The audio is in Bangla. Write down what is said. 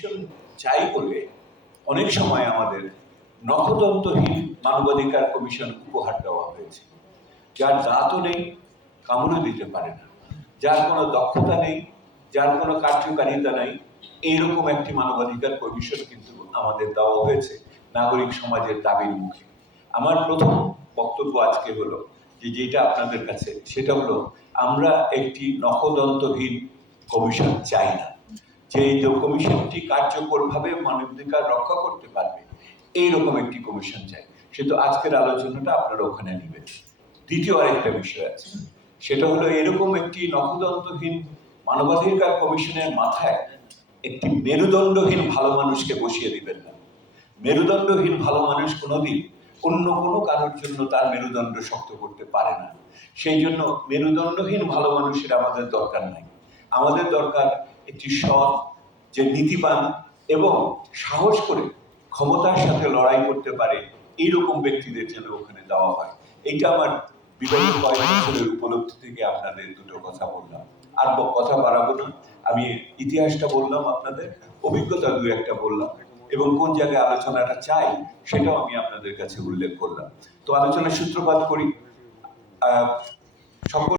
কমিশন চাই বলে, অনেক সময় আমাদের নখদন্তহীন মানবাধিকার কমিশন উপহার দেওয়া হয়েছে। যার দাঁতও নেই, কামড়ও দিতে পারে না। যার কোনো দক্ষতা নেই, যার কোনো কার্যকারিতা নেই, এইরকম একটি মানবাধিকার কমিশন কিন্তু আমাদের দেওয়া হয়েছে নাগরিক সমাজের দাবির মুখে। আমার প্রথম বক্তব্য আজকে হলো যে যেটা আপনাদের কাছে, সেটা হলো আমরা একটি নখদন্তহীন কমিশন চাই না। যে এই কমিশনটি কার্যকরভাবে মানবাধিকার রক্ষা করতে পারবে, এইরকম একটি কমিশন চাই। কিন্তু আজকের আলোচনাটা আপনারা ওখানে নেবেন। দ্বিতীয় আরেকটা বিষয় আছে। সেটা হলো এরকম একটি নখদন্তহীন মানবাধিকার কমিশনের মাথায় একটি মেরুদণ্ডহীন ভালো মানুষকে বসিয়ে দিবেন না। মেরুদণ্ডহীন ভালো মানুষ কোনোদিন অন্য কোনো কারোর জন্য তার মেরুদণ্ড শক্ত করতে পারে না। সেই জন্য মেরুদণ্ডহীন ভালো মানুষের আমাদের দরকার নাই। আমাদের দরকার একটি সৎ যে নীতিবান এবং সাহস করে ক্ষমতার সাথে লড়াই করতে পারে, এইরকম ব্যক্তিদের যেন ওখানে দেওয়া হয়। এইটা আমার বিগত কয়েক বছরের উপলব্ধি থেকে আপনাদের দুটো কথা বললাম। আর কথা বাড়াবো না। আমি ইতিহাসটা বললাম আপনাদের, অভিজ্ঞতা দু একটা বললাম এবং কোন জায়গায় আলোচনাটা চাই সেটাও আমি আপনাদের কাছে উল্লেখ করলাম। তো আলোচনার সূত্রপাত করি। সকল